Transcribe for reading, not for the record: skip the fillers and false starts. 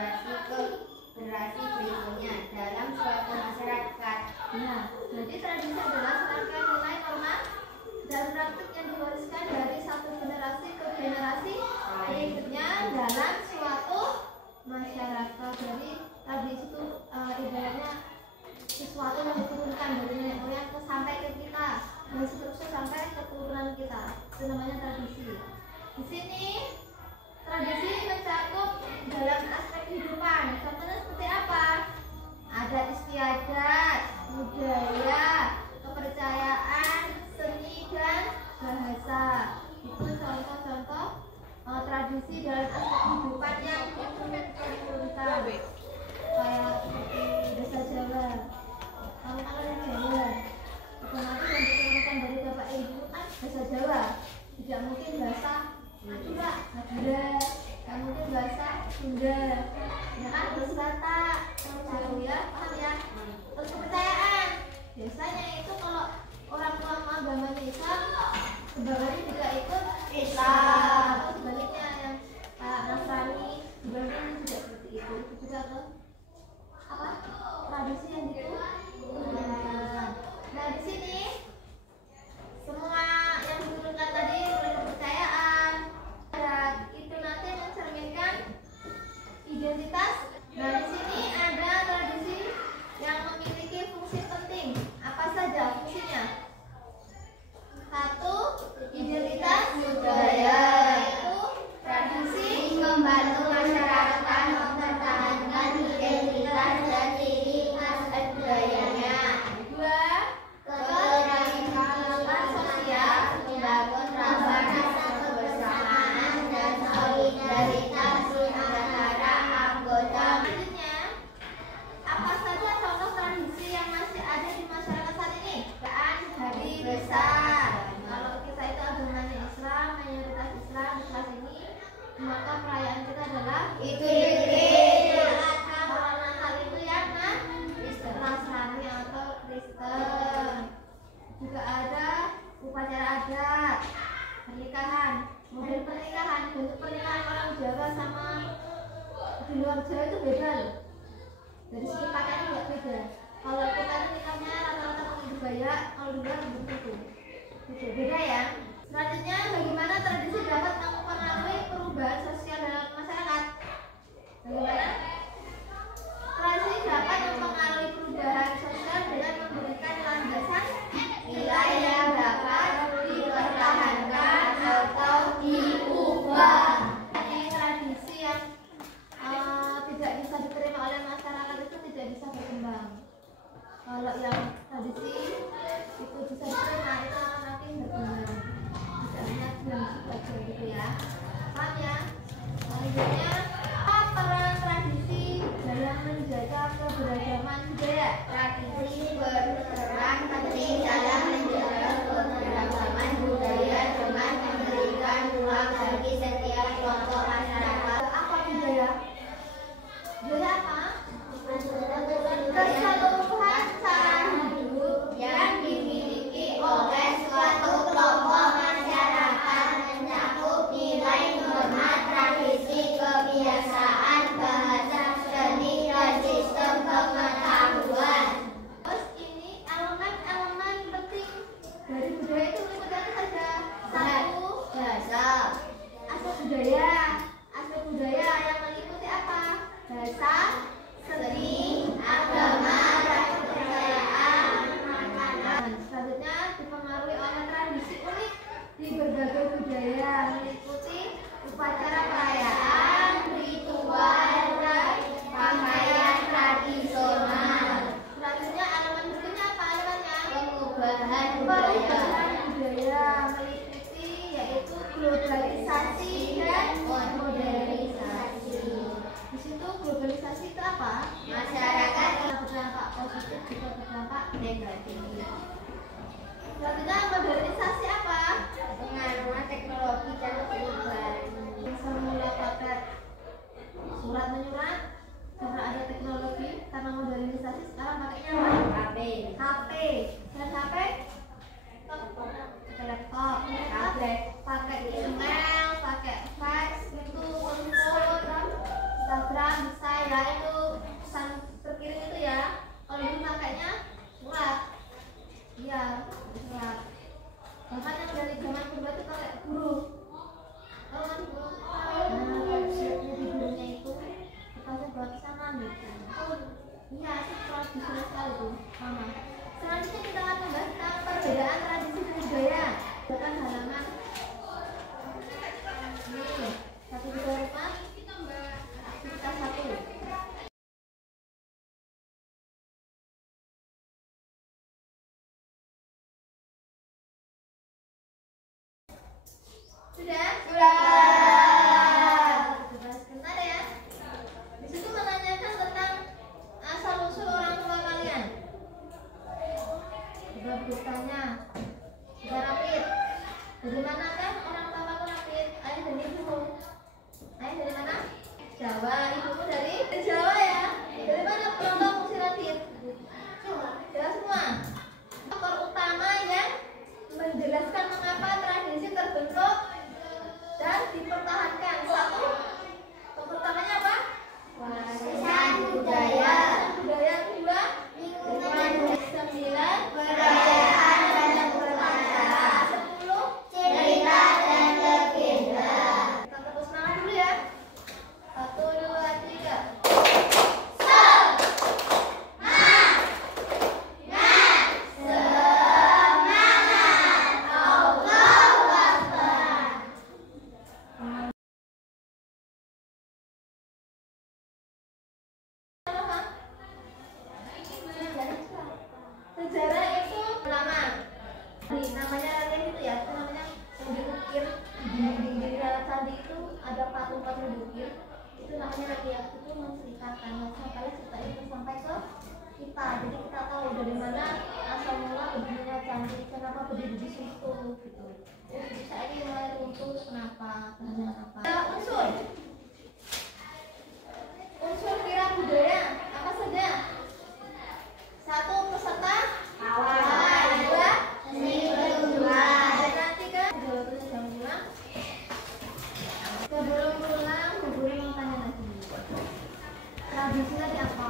generasi ke generasi berikutnya dalam suatu masyarakat. Nah, jadi tradisi adalah serangkaian nilai norma dan praktik yang diwariskan dari satu generasi ke generasi berikutnya dalam suatu masyarakat. Jadi tradisi itu ibaratnya sesuatu yang diturunkan dari nenek moyang sampai ke kita dan seterusnya sampai ke keturunan kita. Itu namanya tradisi. Di sini tradisi mencakup dalam aspek kehidupan. Contohnya seperti apa? Adat istiadat, budaya, kepercayaan, seni dan bahasa. Itu contoh-contoh tradisi dalam aspek kehidupan yang diturunkan. Kayak seperti desa Jawa. Kamu kan orang Jawa. Otomatis yang diturunkan dari bapak ibu kan bahasa Jawa. Tidak mungkin bahasa Madura, tidak mungkin bahasa Sunda, ya kan, bahasa Batak, Jawa, ya, paham ya? Terus kepercayaan, biasanya itu kalau orang tua agamanya Islam, sebagiannya juga ikut Islam. Atau sebaliknya yang Nasrani, sebagian juga seperti itu. Itu juga ke apa? Tradisi yang diturunkan. Nah di sini semua yang diturunkan tadi mulai kepercayaan, itu nanti mencerminkan identitas. Nah di sini ada tradisi yang memiliki fungsi penting. Apa saja fungsinya? Satu, identitas budaya, yaitu tradisi Membantu masyarakat mempertahankan identitas dan ciri khas budayanya. dua, Keberagaman sosial membangun rasa kebersamaan dan solidaritas di antara anggota. selanjutnya, apa saja contoh tradisi yang masih ada di masyarakat saat ini? Perayaan hari besar. Kalau kita itu agamanya Islam, mayoritas Islam di kelas ini, maka perayaan kita adalah Idul Fitri. Kalau Natal itu yang Nasrani atau Kristen. Juga ada upacara adat, pernikahan, model pernikahan, bentuk pernikahan orang Jawa sama di luar Jawa itu beda loh. Dari segi pakaian juga beda. Kalau kita nikahnya rata-rata pakai kebaya, kalau di luar belum tentu. Beda ya. Selanjutnya, bagaimana tradisi dapat mempengaruhi perubahan sosial dalam masyarakat? Bagaimana? Tradisi dapat mempengaruhi perubahan sosial dengan memberikan landasan Nilai yang dapat dipertahankan atau diubah. Ini tradisi yang tidak bisa diterima oleh masyarakat itu tidak bisa berkembang. Kalau yang tradisi itu bisa diterima, itu akan makin berkembang. Tidak hanya diam saja gitu ya. Paham ya? Selanjutnya, apa peran tradisi dalam menjaga keberagaman budaya? Tradisi berperan penting dalam menjaga keberagaman budaya dengan memberikan ruang bagi setiap kelompok masyarakat. Apa budaya? Budaya apa? Keseluruhan cara hidup yang dimiliki oleh suatu kelompok masyarakat mencakup nilai norma tradisi kebiasaan gitu. Oh iya, asik tradisional sekali tuh mama. Selanjutnya kita akan membahas tentang perbedaan tradisi dan budaya. Bukan halaman nih 124 aktivitas 1. Sudah? Coba sebentar ya. Di situ menanyakan tentang asal usul orang tua kalian. Coba bertanya. Coba rapid. Dari mana kan orang tua kamu rapid? Ayah dan ibumu. Ayah dari mana? Jawa. Ibumu dari Jawa ya. Dari mana orang tua kamu si rapid? Jawa semua. Faktor utama yang menjelaskan mengapa tradisi terbentuk dan dipertahankan. Satu, pertamanya apa? Warisan budaya. Budaya. Kedua, Lingkungan. 9, Perayaan dan berbangsa. 10. Cerita dan legenda. Kita tepuk semangat dulu ya. 1, 2, 3. Sejarah itu lama. Namanya latihan itu ya, itu namanya yang diukir di dinding dalam candi itu ada patung-patung diukir. Itu namanya latihan, itu menceritakan sampai cerita itu sampai ke kita. Jadi kita tahu dari mana asal mula berdirinya candi, kenapa berdiri di situ gitu. Terus bisa ini mulai runtuh kenapa, karena apa? Unsur kira budaya apa saja? 1, peserta Awal. 2, Seni pertunjukan. dan nanti kan jawabannya jangan pulang. Sebelum pulang, hubungi tanya lagi. Tradisi tadi apa?